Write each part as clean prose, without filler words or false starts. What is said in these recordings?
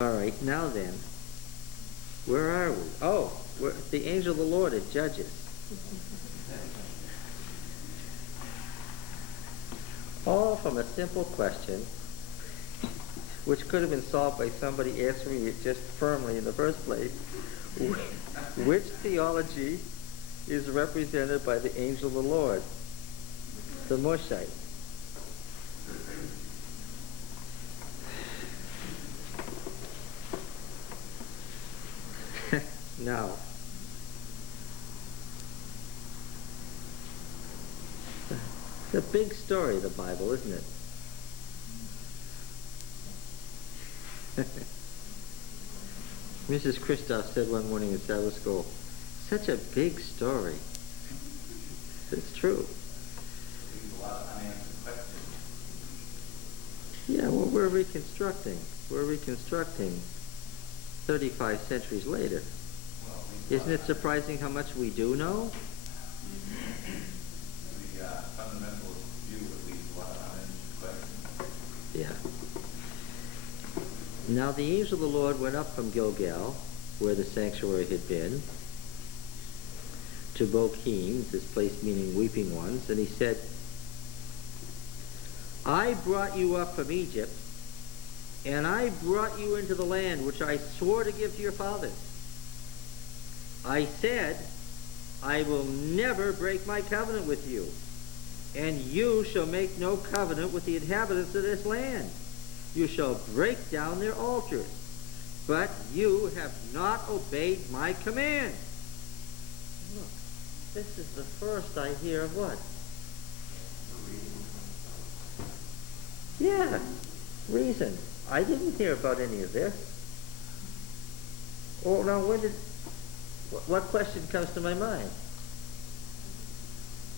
All right, now then, where are we? Oh, we're at the angel of the Lord at Judges. All from a simple question, which could have been solved by somebody answering it just firmly in the first place. Which theology is represented by the angel of the Lord? The Moshite. Now, it's a big story, the Bible, isn't it? Mrs. Christoph said one morning in Sabbath school, such a big story. It's true. Yeah, well, we're reconstructing. We're reconstructing 35 centuries later. Isn't it surprising how much we do know? The fundamentalist view at least a lot of questions. Yeah. Now the angel of the Lord went up from Gilgal, where the sanctuary had been, to Bochim, this place meaning weeping ones, and he said, I brought you up from Egypt, and I brought you into the land which I swore to give to your fathers. I said, I will never break my covenant with you, and you shall make no covenant with the inhabitants of this land. You shall break down their altars, but you have not obeyed my command. Look, this is the first I hear of what? Yeah, reason. I didn't hear about any of this. Oh, now what question comes to my mind?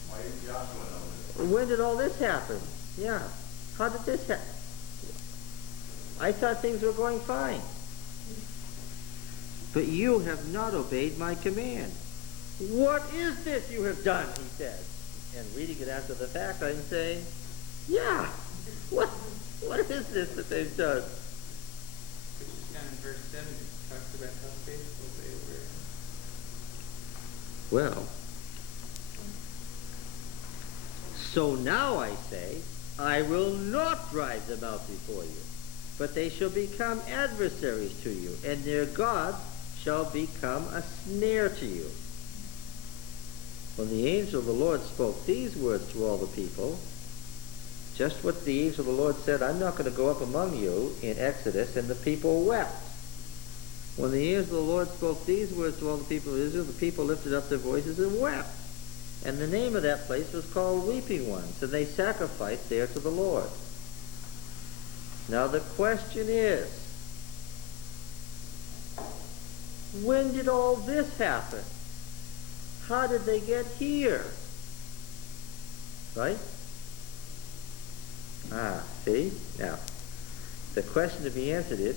Why did Joshua know this? When did all this happen? Yeah. How did this happen? I thought things were going fine. But you have not obeyed my command. What is this you have done? He said. And reading it after the fact, I'm saying, yeah, what is this that they've done? Which is down in verse 7, it talks about how faithful they were. Well, so now I say, I will not drive them out before you, but they shall become adversaries to you, and their gods shall become a snare to you. When the angel of the Lord spoke these words to all the people, just what the angel of the Lord said, I'm not going to go up among you in Exodus, and the people wept. When the angel of the Lord spoke these words to all the people of Israel, the people lifted up their voices and wept. And the name of that place was called Weeping Ones, and they sacrificed there to the Lord. Now the question is, when did all this happen? How did they get here? Right? See? Now, the question to be answered is,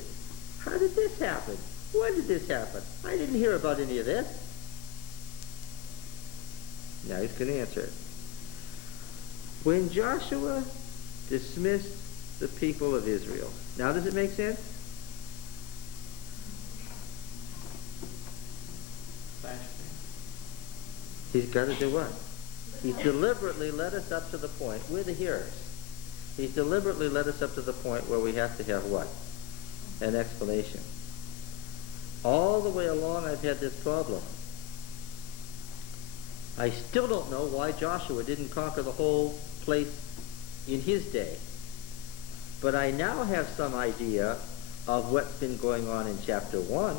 how did this happen? When did this happen? I didn't hear about any of this. Now he's going to answer it. When Joshua dismissed the people of Israel. Now does it make sense? He's got to do what? He's deliberately led us up to the point, we're the hearers. He's deliberately led us up to the point where we have to have what? An explanation. All the way along I've had this problem. I still don't know why Joshua didn't conquer the whole place in his day. But I now have some idea of what's been going on in chapter 1.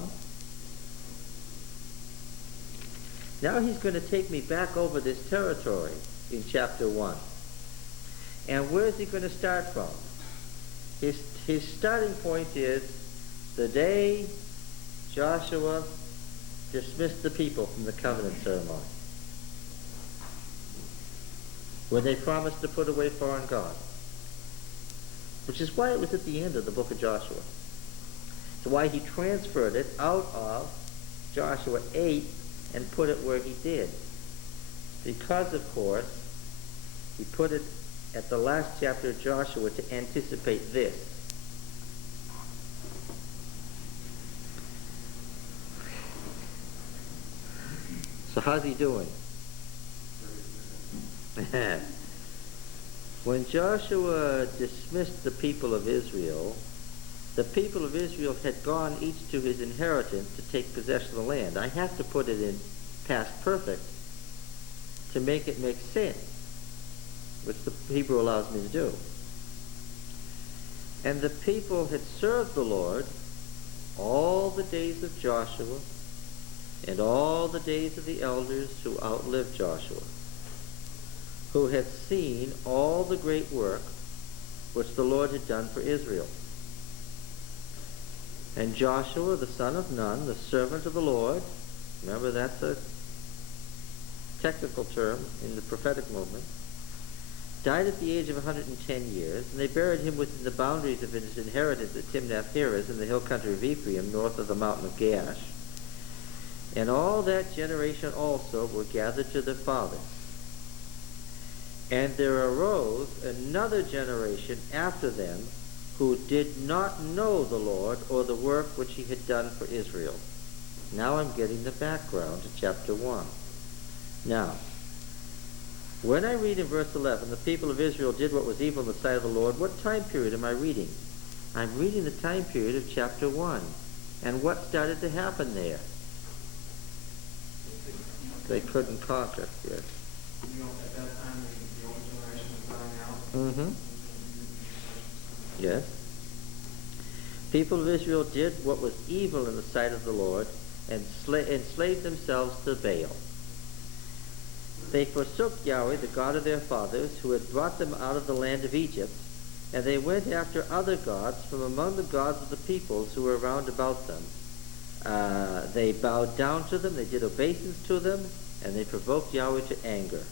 Now he's going to take me back over this territory in chapter 1. And where is he going to start from? His starting point is the day Joshua dismissed the people from the covenant ceremony, when they promised to put away foreign gods, which is why it was at the end of the book of Joshua. It's why he transferred it out of Joshua 8 and put it where he did. Because, of course, he put it at the last chapter of Joshua to anticipate this. So how's he doing? When Joshua dismissed the people of Israel had gone each to his inheritance to take possession of the land. I have to put it in past perfect to make it make sense, which the Hebrew allows me to do. And the people had served the Lord all the days of Joshua and all the days of the elders who outlived Joshua, who had seen all the great work which the Lord had done for Israel. And Joshua, the son of Nun, the servant of the Lord, remember that's a technical term in the prophetic movement, died at the age of 110 years, and they buried him within the boundaries of his inheritance at Timnath-Heres in the hill country of Ephraim, north of the mountain of Gaash. And all that generation also were gathered to their fathers. And there arose another generation after them who did not know the Lord or the work which he had done for Israel. Now I'm getting the background to chapter 1. Now, when I read in verse 11, the people of Israel did what was evil in the sight of the Lord, what time period am I reading? I'm reading the time period of chapter 1. And what started to happen there? They couldn't conquer, yes. At that time, the old generation was dying out. Mm-hmm. Yes. People of Israel did what was evil in the sight of the Lord and enslaved themselves to Baal. They forsook Yahweh, the God of their fathers, who had brought them out of the land of Egypt, and they went after other gods from among the gods of the peoples who were round about them. They bowed down to them, they did obeisance to them, and they provoked Yahweh to anger.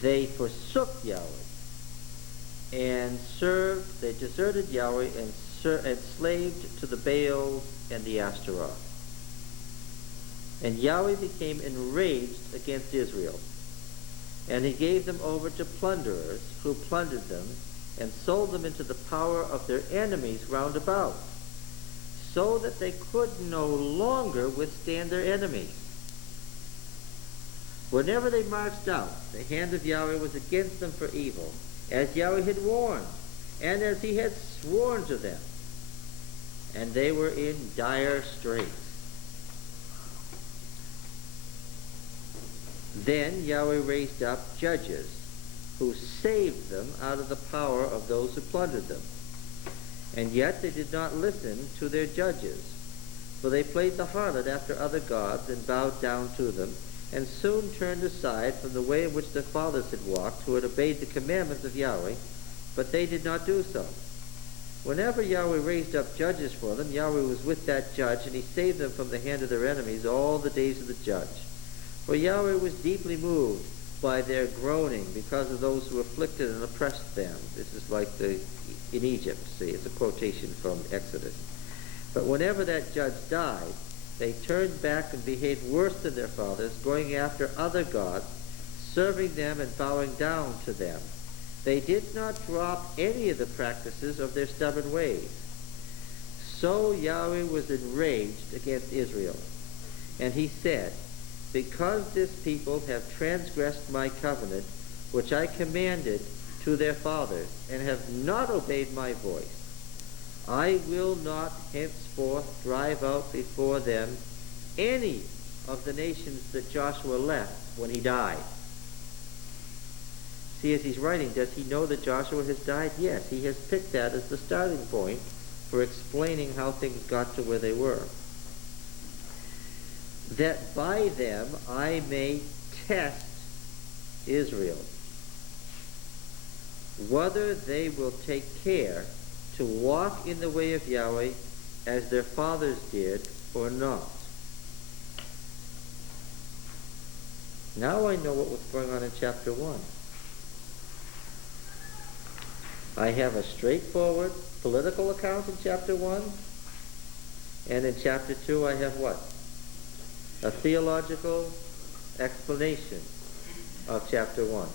They forsook Yahweh and they deserted Yahweh and enslaved to the Baals and the Ashtaroth. And Yahweh became enraged against Israel, and he gave them over to plunderers who plundered them and sold them into the power of their enemies round about, so that they could no longer withstand their enemies. Whenever they marched out, the hand of Yahweh was against them for evil, as Yahweh had warned, and as he had sworn to them, and they were in dire straits. Then Yahweh raised up judges who saved them out of the power of those who plundered them. And yet they did not listen to their judges, for they played the harlot after other gods and bowed down to them, and soon turned aside from the way in which their fathers had walked, who had obeyed the commandments of Yahweh, but they did not do so. Whenever Yahweh raised up judges for them, Yahweh was with that judge, and he saved them from the hand of their enemies all the days of the judge. For Yahweh was deeply moved by their groaning because of those who afflicted and oppressed them. This is like in Egypt, see, it's a quotation from Exodus. But whenever that judge died, they turned back and behaved worse than their fathers, going after other gods, serving them and bowing down to them. They did not drop any of the practices of their stubborn ways. So Yahweh was enraged against Israel. And he said, because this people have transgressed my covenant, which I commanded to their fathers, and have not obeyed my voice, I will not henceforth drive out before them any of the nations that Joshua left when he died. See, as he's writing, does he know that Joshua has died? Yes, he has picked that as the starting point for explaining how things got to where they were. That by them I may test Israel, whether they will take care to walk in the way of Yahweh as their fathers did or not. Now I know what was going on in chapter 1. I have a straightforward political account in chapter 1, and in chapter 2 I have what? A theological explanation of chapter 1.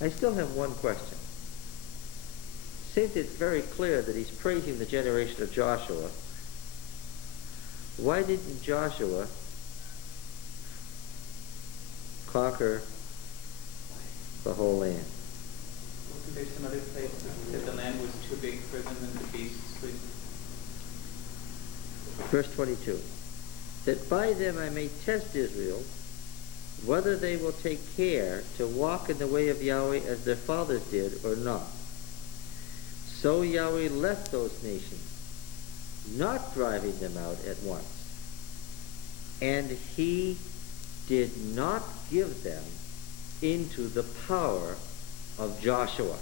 I still have one question. Since it's very clear that he's praising the generation of Joshua, why didn't Joshua conquer the whole land. Wasn't there some other place that said the land was too big for them and the beasts would... Verse 22. That by them I may test Israel, whether they will take care to walk in the way of Yahweh as their fathers did or not. So Yahweh left those nations, not driving them out at once. And he did not give them into the power of Joshua.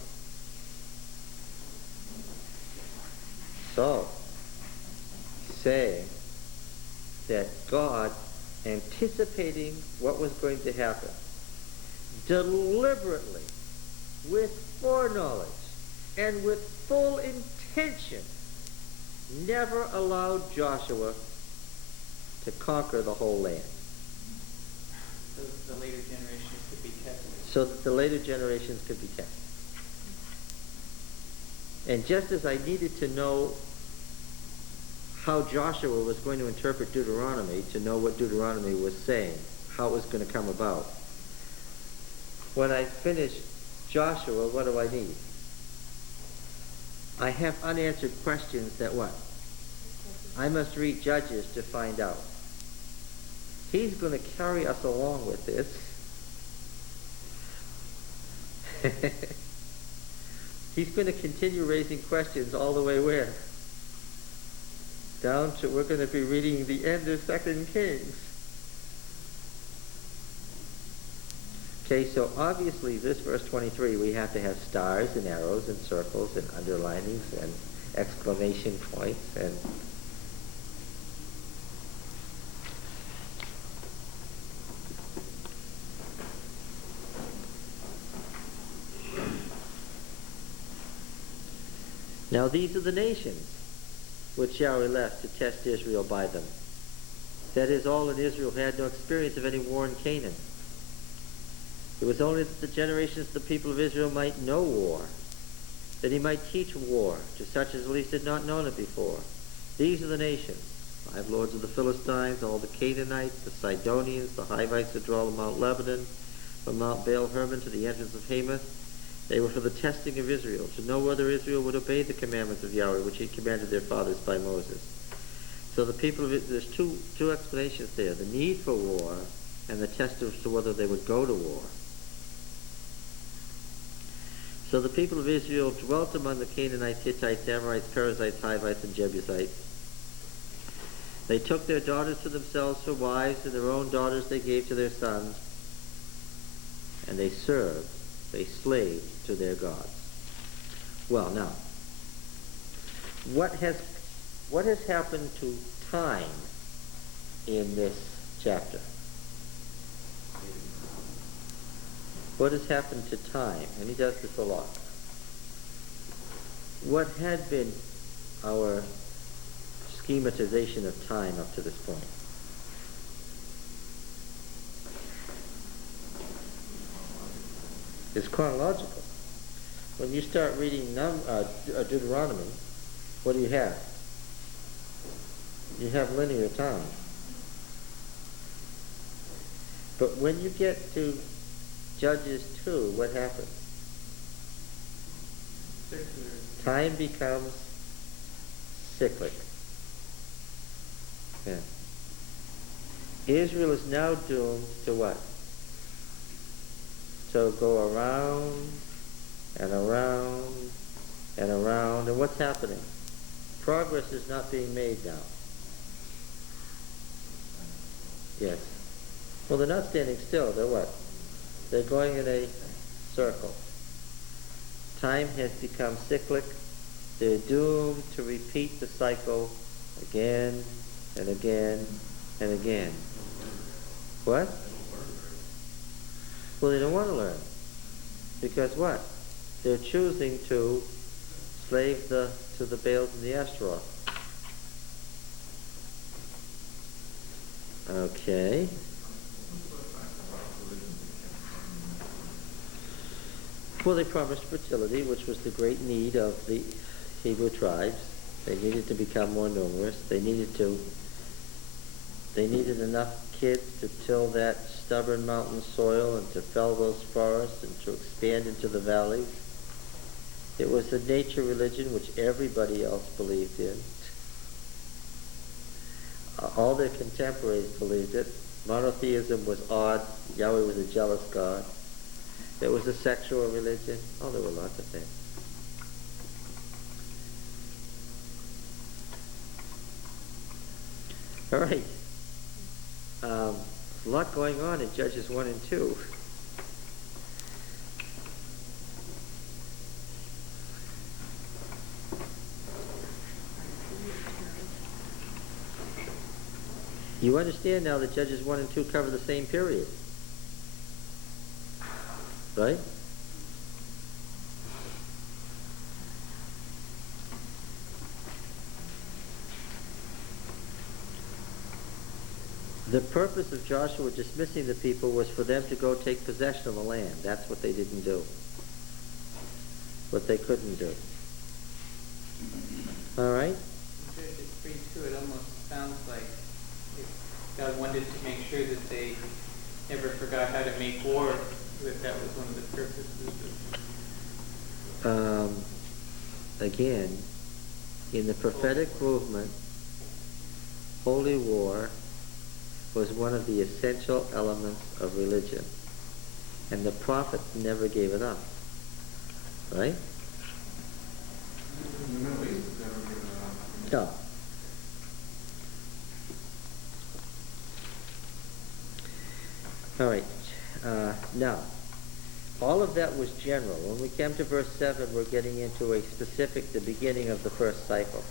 So, saying that God, anticipating what was going to happen, deliberately, with foreknowledge, and with full intention, never allowed Joshua to conquer the whole land. So the later generations could be tested. So that the later generations could be tested. And just as I needed to know how Joshua was going to interpret Deuteronomy, to know what Deuteronomy was saying, how it was going to come about, when I finish Joshua, what do I need? I have unanswered questions that what? I must read Judges to find out. He's going to carry us along with this. He's going to continue raising questions all the way where? Down to, we're going to be reading the end of 2 Kings. Okay, so obviously this verse 23, we have to have stars and arrows and circles and underlinings and exclamation points and now these are the nations which Yahweh left to test Israel by them. That is, all in Israel had no experience of any war in Canaan. It was only that the generations of the people of Israel might know war, that he might teach war to such as at least had not known it before. These are the nations: 5 lords of the Philistines, all the Canaanites, the Sidonians, the Hivites that dwell on Mount Lebanon, from Mount Baal Hermon to the entrance of Hamath. They were for the testing of Israel, to know whether Israel would obey the commandments of Yahweh, which he commanded their fathers by Moses. So the people of Israel, there's two explanations there: the need for war and the test as to whether they would go to war. So the people of Israel dwelt among the Canaanites, Hittites, Amorites, Perizzites, Hivites, and Jebusites. They took their daughters to themselves for wives, and their own daughters they gave to their sons. And they served, they slaved to their gods. Well, now, what has happened to time in this chapter? What has happened to time? And he does this a lot. What had been our schematization of time up to this point? It's chronological. When you start reading Deuteronomy, what do you have? You have linear time. But when you get to Judges 2, what happens? Circular. Time becomes cyclic. Yeah. Israel is now doomed to what? To go around and around and around. And what's happening? Progress is not being made now. Yes. Well, they're not standing still. They're what? They're going in a circle. Time has become cyclic. They're doomed to repeat the cycle again and again and again. What? Well, they don't want to learn. Because what? They're choosing to slave to the Baals and the Ashtaroth. Okay. Well, they promised fertility, which was the great need of the Hebrew tribes. They needed to become more numerous. They needed enough kids to till that stubborn mountain soil and to fell those forests and to expand into the valleys. It was a nature religion which everybody else believed in. All their contemporaries believed it. Monotheism was odd. Yahweh was a jealous God. It was a sexual religion. Oh, there were lots of things. All right. There's a lot going on in Judges 1 and 2. You understand now that Judges 1 and 2 cover the same period, right? The purpose of Joshua dismissing the people was for them to go take possession of the land. That's what they didn't do. What they couldn't do. All right? In Judges 3:2, it almost sounds like God wanted to make sure that they never forgot how to make war, that was one of the purposes of Again, in the prophetic movement, holy war was one of the essential elements of religion. And the prophets never gave it up. Right? In the Middle East, it's never given it up. No. All right. Now, all of that was general. When we came to verse 7, we're getting into a specific, the beginning of the first cycle.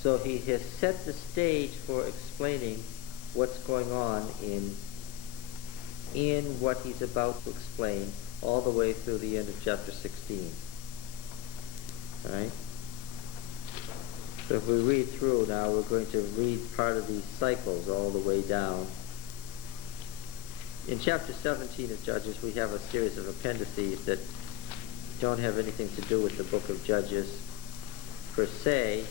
So he has set the stage for explaining what's going on in what he's about to explain all the way through the end of chapter 16. All right? So if we read through now, we're going to read part of these cycles all the way down. In chapter 17 of Judges, we have a series of appendices that don't have anything to do with the book of Judges per se,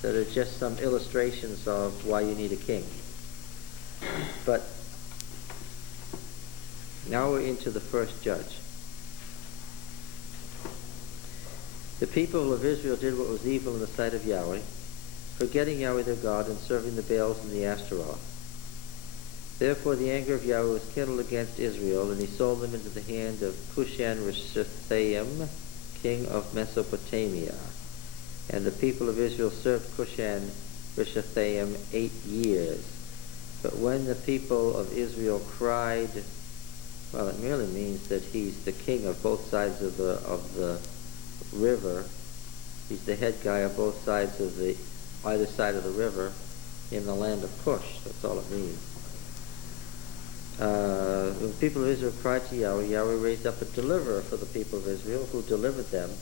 that are just some illustrations of why you need a king. But now we're into the first judge. The people of Israel did what was evil in the sight of Yahweh, forgetting Yahweh their God and serving the Baals and the Ashtaroth. Therefore the anger of Yahweh was kindled against Israel, and he sold them into the hand of Cushan-Rishathaim, king of Mesopotamia. And the people of Israel served Cushan-Rishathaim 8 years. But when the people of Israel cried, well, it merely means that he's the king of both sides of the river. He's the head guy of both sides of either side of the river in the land of Cush. That's all it means. When the people of Israel cried to Yahweh, Yahweh raised up a deliverer for the people of Israel, who delivered them,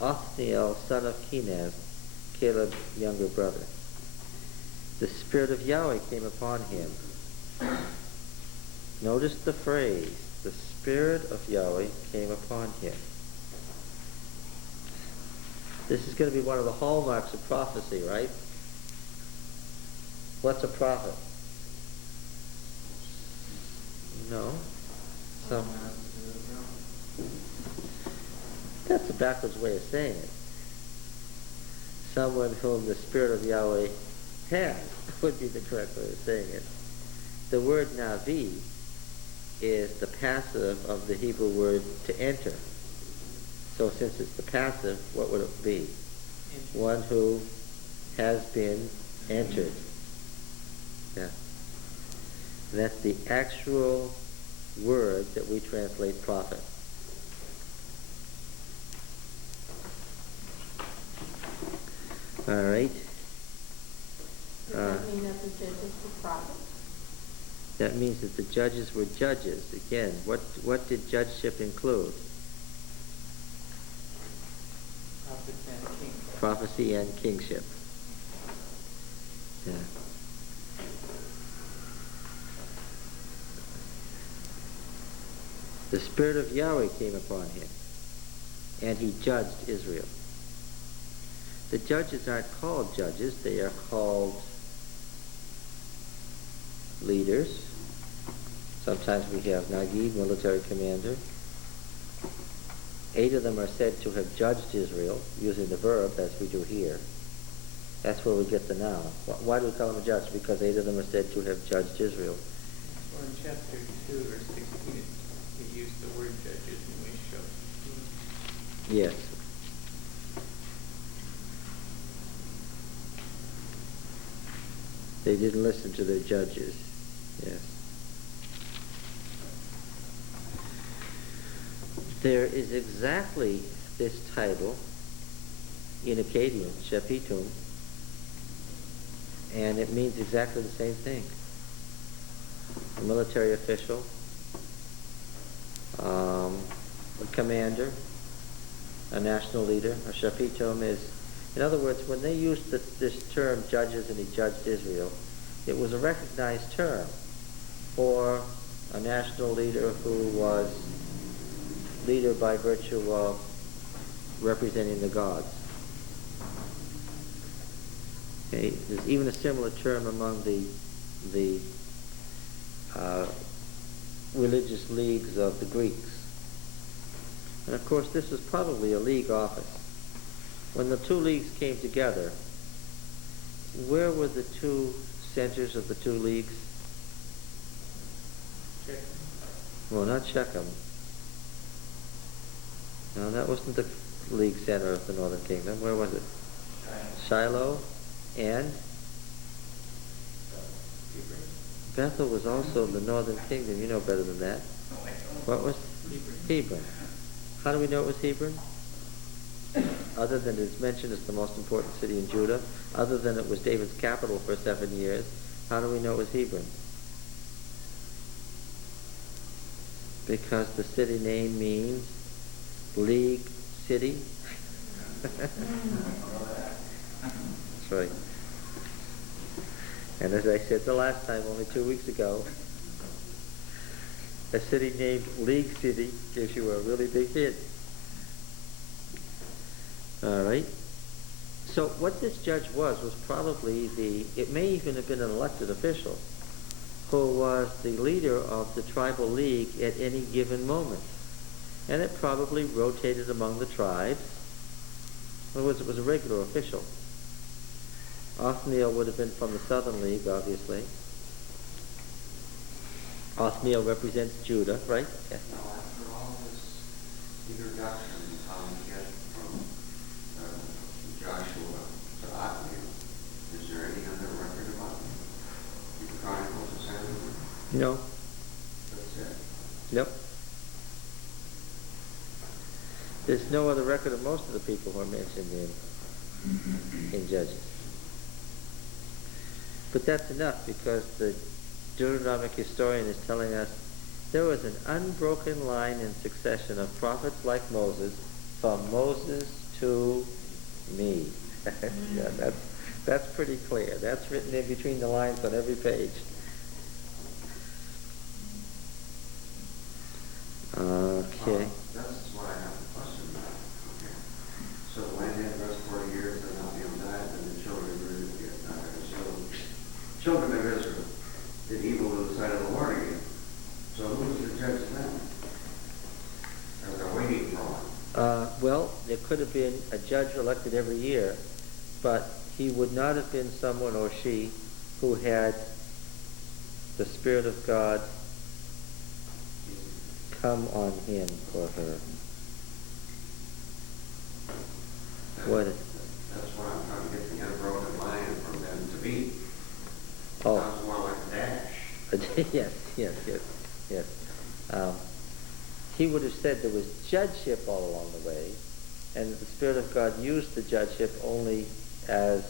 Othniel, son of Kenaz, Caleb's younger brother. The Spirit of Yahweh came upon him. Notice the phrase, the Spirit of Yahweh came upon him. This is going to be one of the hallmarks of prophecy, right? What's a prophet? No. That's a backwards way of saying it. Someone whom the Spirit of Yahweh has would be the correct way of saying it. The word Navi is the passive of the Hebrew word to enter. So since it's the passive, what would it be? One who has been entered. Yeah. And that's the actual word that we translate prophet. All right. Does that mean that the judges were prophets? That means that the judges were judges. Again, what did judgeship include? prophets and kings. Prophecy and kingship. Yeah. The Spirit of Yahweh came upon him, and he judged Israel. The judges aren't called judges, they are called leaders. Sometimes we have Nagid, military commander. 8 of them are said to have judged Israel, using the verb, as we do here. That's where we get the noun. Why do we call them a judge? Because 8 of them are said to have judged Israel. Or in chapter 2 or 16, it used the word judges and we show. Yes. They didn't listen to their judges. Yes. There is exactly this title in Akkadian, Shepitum, and it means exactly the same thing. A military official, a commander, a national leader. A Shepitum is, in other words, when they used this term, judges, and he judged Israel, it was a recognized term for a national leader who was leader by virtue of representing the gods. Okay, there's even a similar term among the religious leagues of the Greeks. And of course, this was probably a league office. When the two leagues came together, where were the two centers of the two leagues? Check. Well, not Shechem. No, that wasn't the league center of the northern kingdom. Where was it? Shiloh. And Bethel was also the northern kingdom. You know better than that. What was? Hebron. How do we know it was Hebron? Other than it's mentioned as the most important city in Judah, other than it was David's capital for 7 years, how do we know it was Hebron? Because the city name means League City. That's right. And as I said the last time, only 2 weeks ago, a city named League City gives you a really big hint. All right. So what this judge was probably it may even have been an elected official who was the leader of the tribal league at any given moment. And it probably rotated among the tribes. In other words, it was a regular official. Othniel would have been from the Southern League, obviously. Othniel represents Judah, right? Yes. Now, after all this introduction, how we get from Joshua to Othniel, is there any other record about him? The Chronicles of Samuel? No. That's it. Nope. There's no other record of most of the people who are mentioned in Judges. But that's enough, because the Deuteronomic historian is telling us there was an unbroken line in succession of prophets like Moses, from Moses to me. Yeah, that's pretty clear. That's written in between the lines on every page. Okay. That's what I have a question about. Okay. So when they had the rest 40 years, then Othniel died, and the children of Israel did evil in the sight of the Lord again. So who was the judge then? Or they're waiting for one? Well, there could have been a judge elected every year, but he would not have been someone, or she, who had the Spirit of God come on him or her. What? That's what I'm trying to get the unbroken line from them to be. Oh. Sounds more like a dash. yes. He would have said there was judgeship all along the way, and that the Spirit of God used the judgeship only as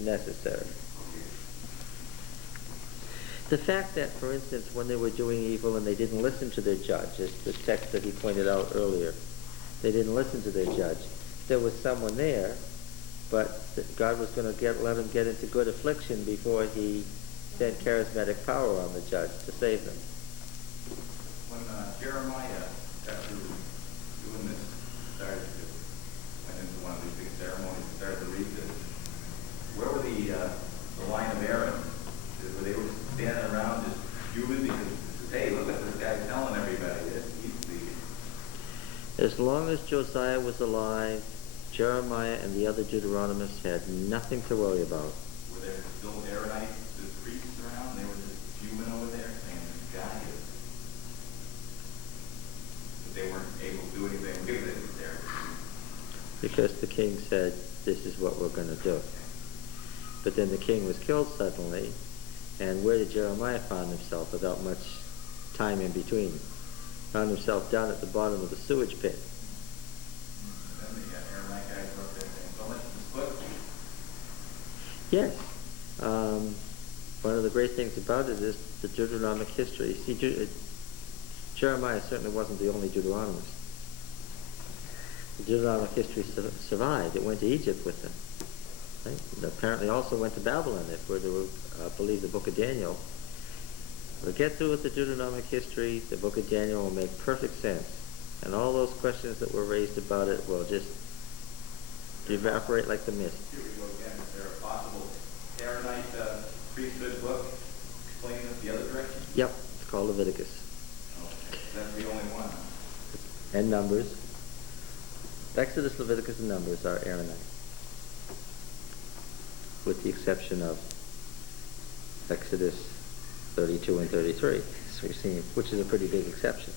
necessary. The fact that, for instance, when they were doing evil and they didn't listen to their judge, as the text that he pointed out earlier, they didn't listen to their judge. There was someone there, but that God was going to let them get into good affliction before he sent charismatic power on the judge to save them. When Jeremiah, after doing this, went into one of these big ceremonies, started to read this, where were the line of Aaron? Were they standing around As long as Josiah was alive, Jeremiah and the other Deuteronomists had nothing to worry about. Were there still Aaronites, the priests around? They were just fuming over there saying, this guy is... But they weren't able to do anything with it there. Because the king said, this is what we're going to do. But then the king was killed suddenly, and where did Jeremiah find himself without much time in between? Found himself down at the bottom of the sewage pit. And then the Aaronite guys were up there saying, so much for this book. Yes. One of the great things about it is the Deuteronomic history. See, Jeremiah certainly wasn't the only Deuteronomist. The Deuteronomic history survived. It went to Egypt with them. Right? It apparently also went to Babylon, if we're to believe the book of Daniel. We'll get through with the Deuteronomic history. The book of Daniel will make perfect sense. And all those questions that were raised about it will just evaporate like the mist. Here we go again. Is there a possible Aaronite priesthood book explaining it the other direction? Yep, it's called Leviticus. Okay. That's the only one. And Numbers. Exodus, Leviticus, and Numbers are Aaronite, with the exception of Exodus 32 and 33, so we've seen, which is a pretty big exception.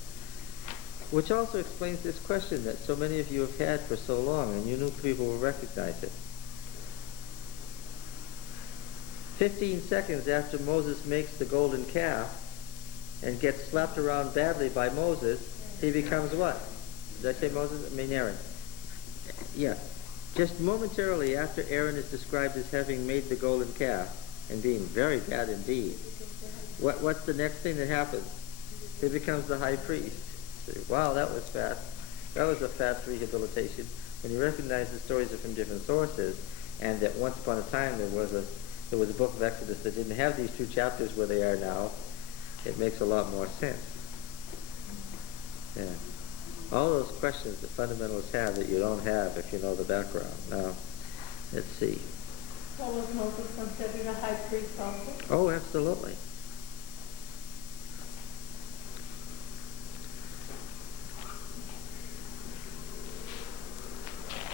Which also explains this question that so many of you have had for so long, and you knew people will recognize it. 15 seconds after Moses makes the golden calf and gets slapped around badly by Moses, he becomes what? Did I say Moses? I mean Aaron. Yeah. Just momentarily after Aaron is described as having made the golden calf and being very bad indeed, what's the next thing that happens? He becomes the high priest. So, wow, that was fast. That was a fast rehabilitation. When you recognize the stories are from different sources, and that once upon a time there was a book of Exodus that didn't have these 2 chapters where they are now, it makes a lot more sense. Yeah. All those questions that fundamentalists have that you don't have if you know the background. Now, let's see. So was Moses considered a high priest also? Oh, absolutely.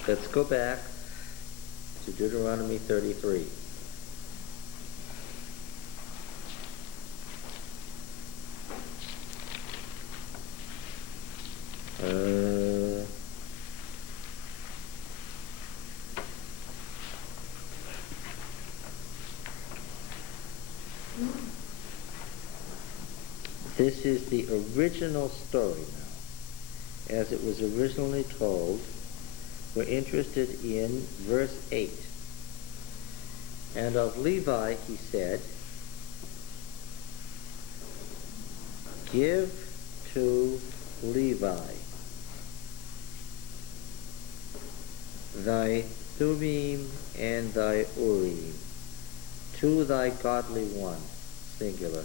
Let's go back to Deuteronomy 33. This is the original story now, as it was originally told. We're interested in verse 8. And of Levi he said, give to Levi thy Thummim and thy Urim, to thy godly one, singular.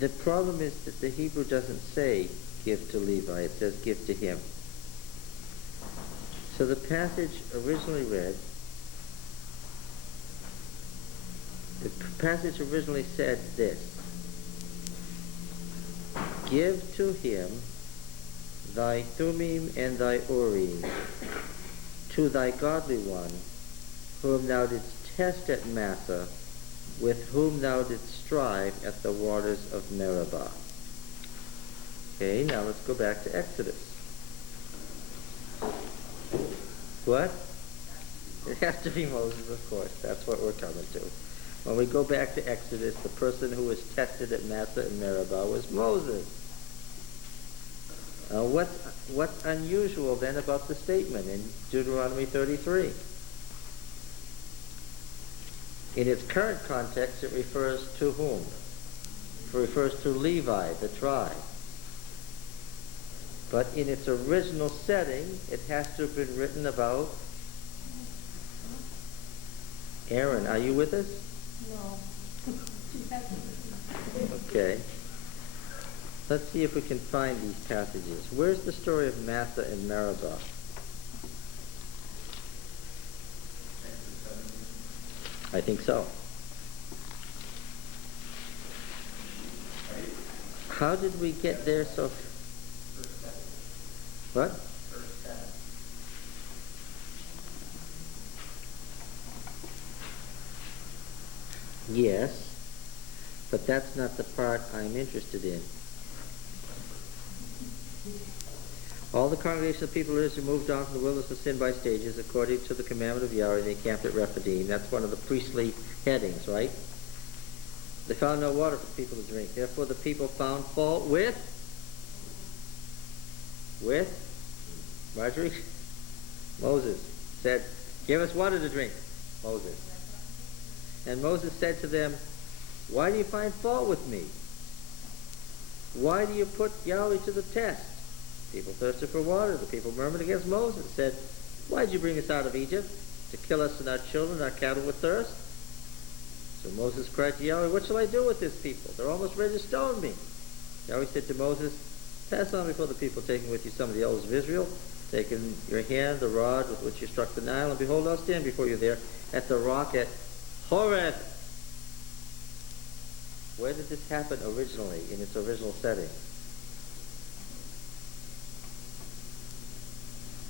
The problem is that the Hebrew doesn't say give to Levi, it says give to him. So the passage originally read, said this: give to him thy Thummim and thy Urim, to thy godly one, whom thou didst test at Massah, with whom thou didst strive at the waters of Meribah. Okay, now let's go back to Exodus. What? It has to be Moses, of course. That's what we're coming to. When we go back to Exodus, the person who was tested at Massah and Meribah was Moses. What's unusual then about the statement in Deuteronomy 33? In its current context, it refers to whom? It refers to Levi, the tribe. But in its original setting, it has to have been written about Aaron. Are you with us? No. Okay. Let's see if we can find these passages. Where's the story of Massah and Meribah? I think so. How did we get there so... What? Verse 7. Yes, but that's not the part I'm interested in. All the congregation of people of Israel moved on from the wilderness of sin by stages, according to the commandment of Yahweh, and they camped at Rephidim. That's one of the priestly headings, right? They found no water for the people to drink. Therefore the people found fault with Marjorie? Moses said, give us water to drink. Moses. And Moses said to them, why do you find fault with me? Why do you put Yahweh to the test? People thirsted for water. The people murmured against Moses, said, why did you bring us out of Egypt? To kill us and our children, our cattle with thirst? So Moses cried to Yahweh, what shall I do with this people? They're almost ready to stone me. Yahweh said to Moses, pass on before the people, taking with you some of the elders of Israel. Take in your hand the rod with which you struck the Nile, and behold, I'll stand before you there at the rock at Horeb. Where did this happen originally, in its original setting?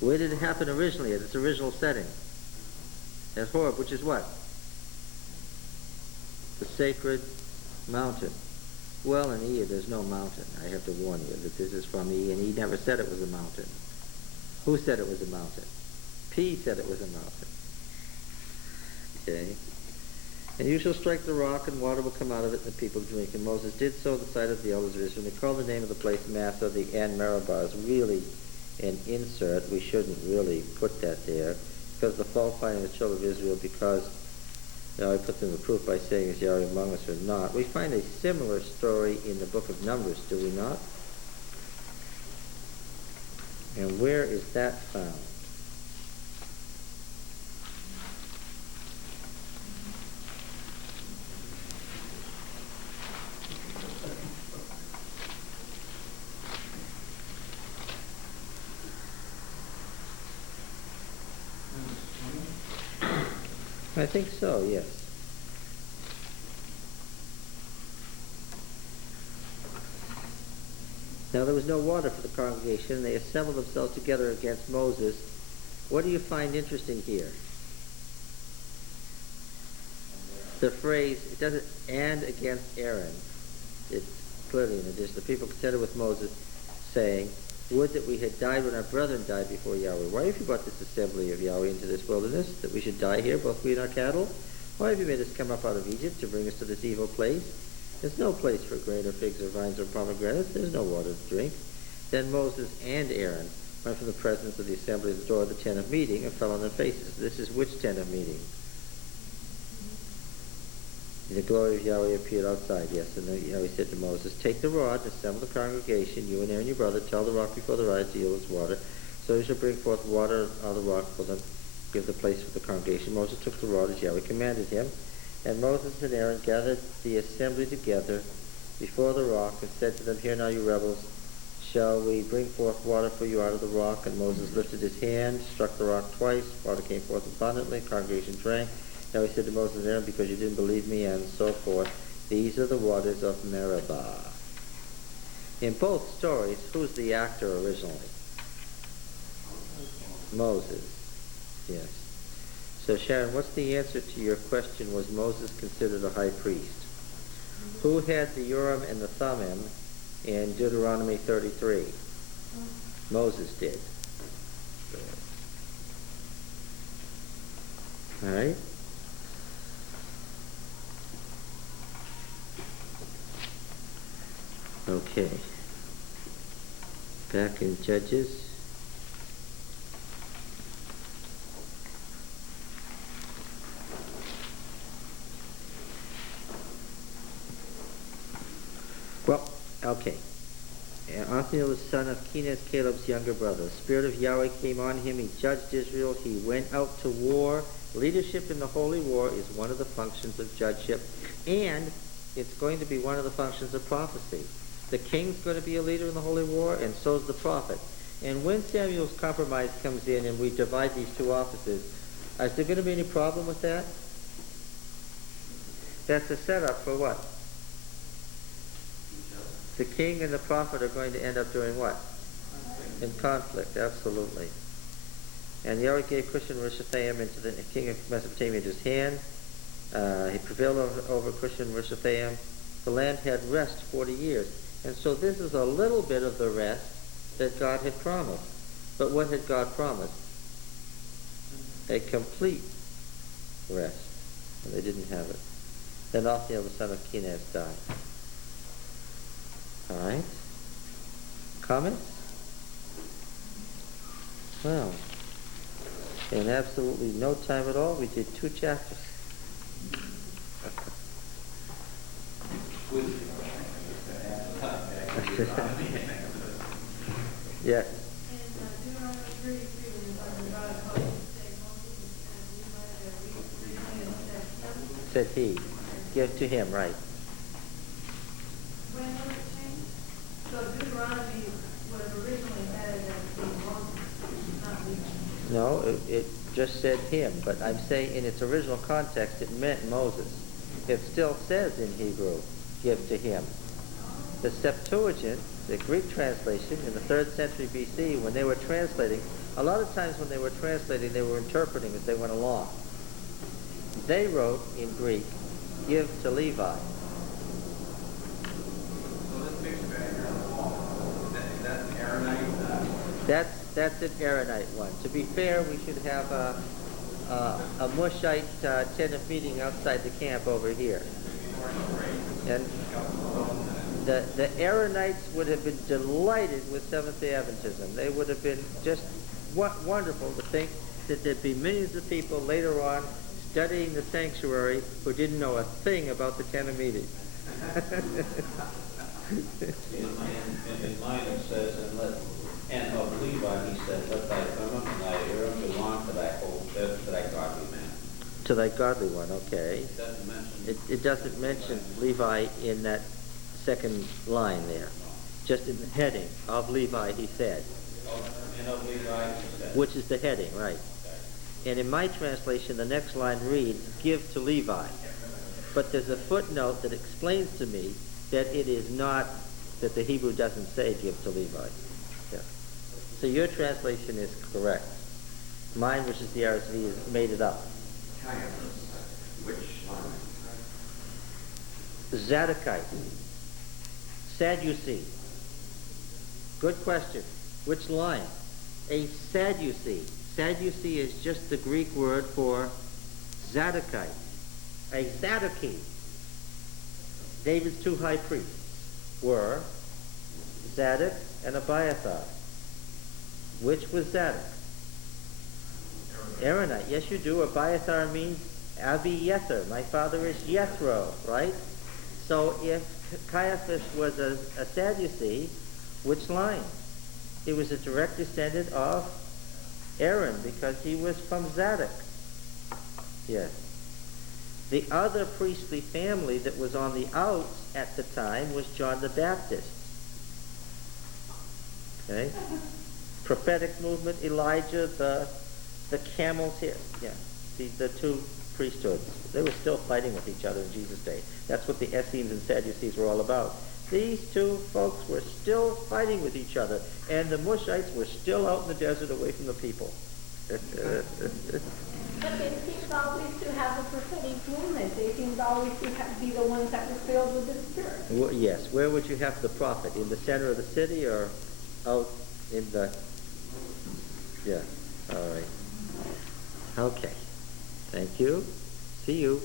Where did it happen originally, in its original setting? At Horeb, which is what? The sacred mountain. Well, in E, there's no mountain. I have to warn you that this is from E, and E never said it was a mountain. Who said it was a mountain? P said it was a mountain. Okay. And you shall strike the rock, and water will come out of it, and the people drink. And Moses did so in the sight of the elders of Israel. And they called the name of the place Massah. The and Meribah is really an insert. We shouldn't really put that there, because the fault finding of the children of Israel, because I put them to proof by saying, is Yahweh among us or not? We find a similar story in the book of Numbers, do we not? And where is that found? I think so, yes. Now there was no water for the congregation, and they assembled themselves together against Moses. What do you find interesting here? The phrase, it doesn't, and against Aaron. It's clearly in addition. The people contended with Moses, saying, would that we had died when our brethren died before Yahweh. Why have you brought this assembly of Yahweh into this wilderness, that we should die here, both we and our cattle? Why have you made us come up out of Egypt to bring us to this evil place? There's no place for grain or figs or vines or pomegranates. There's no water to drink. Then Moses and Aaron went from the presence of the assembly to the door of the tent of meeting and fell on their faces. This is which tent of meeting? The glory of Yahweh appeared outside, yes. And then Yahweh said to Moses, take the rod and assemble the congregation, you and Aaron your brother, tell the rock before the rise to yield its water. So you shall bring forth water out of the rock for them, give the place for the congregation. Moses took the rod as Yahweh commanded him. And Moses and Aaron gathered the assembly together before the rock and said to them, hear now, you rebels, shall we bring forth water for you out of the rock? And Moses lifted his hand, struck the rock twice, water came forth abundantly, the congregation drank. Now he said to Moses and Aaron, because you didn't believe me, and so forth, these are the waters of Meribah. In both stories, who's the actor originally? Moses. Yes. So Sharon, what's the answer to your question, was Moses considered a high priest? Who had the Urim and the Thummim in Deuteronomy 33? Moses did. All right. Okay. Back in Judges. Well, okay. Othniel, the son of Kenaz, Caleb's younger brother. The Spirit of Yahweh came on him. He judged Israel. He went out to war. Leadership in the holy war is one of the functions of judgeship. And it's going to be one of the functions of prophecy. The king's going to be a leader in the holy war, and so is the prophet. And when Samuel's compromise comes in and we divide these two offices, is there going to be any problem with that? That's a setup for what? The king and the prophet are going to end up doing what? In conflict, absolutely. And Yahweh gave Cush and Rishathaim into the king of Mesopotamia into his hand. He prevailed over Cush and Rishathaim. The land had rest 40 years. And so this is a little bit of the rest that God had promised. But what had God promised? A complete rest. And they didn't have it. Then Othniel the son of Kenaz died. All right. Comments? Well, in absolutely no time at all, we did 2 chapters. Yes. Said he. Give to him, right. When was it changed? So Deuteronomy was originally added as being Moses, not Levi. No, it just said him, but I'm saying in its original context it meant Moses. It still says in Hebrew, give to him. The Septuagint, the Greek translation in the 3rd century BC, when they were translating, a lot of times when they were translating, they were interpreting as they went along. They wrote in Greek, give to Levi. So this picture back here on the wall, that's an Aaronite? That's an Aaronite one. To be fair, we should have a Mushite tenant meeting outside the camp over here. And the Aaronites would have been delighted with Seventh-day Adventism. They would have been just wonderful to think that there'd be millions of people later on studying the sanctuary who didn't know a thing about the Ten of Meeting. In mine it says, and of Levi he said, let thy Thummim and thy Urim belong to thy godly man. To thy godly one, okay. It doesn't mention. It doesn't mention Levi in that second line there. Just in the heading of Levi he said. And of Levi he said. Which is the heading, right. And in my translation, the next line reads, give to Levi. But there's a footnote that explains to me that it is not, that the Hebrew doesn't say give to Levi. Yeah. So your translation is correct. Mine, which is the RSV, is made it up. Caiaphas, which line? Zadokite. Sadducee. Good question. Which line? A Sadducee. Sadducee is just the Greek word for Zadokite. A Zadokite. David's 2 high priests were Zadok and Abiathar. Which was Zadok? Aaronite. Yes, you do. Abiathar means Abi-Yether. My father is Yethro, right? So if Caiaphas was a Sadducee, which line? He was a direct descendant of Aaron because he was from Zadok. Yes. The other priestly family that was on the outs at the time was John the Baptist. Okay? Prophetic movement, Elijah, the camel's hair. Yeah. The 2 priesthoods. They were still fighting with each other in Jesus' day. That's what the Essenes and Sadducees were all about. These 2 folks were still fighting with each other, and the Mushites were still out in the desert away from the people. But they seemed always to have a prophetic movement. They seemed always to be the ones that were filled with the Spirit. Well, yes. Where would you have the prophet? In the center of the city or out in the... Yeah. All right. Okay. Thank you. See you.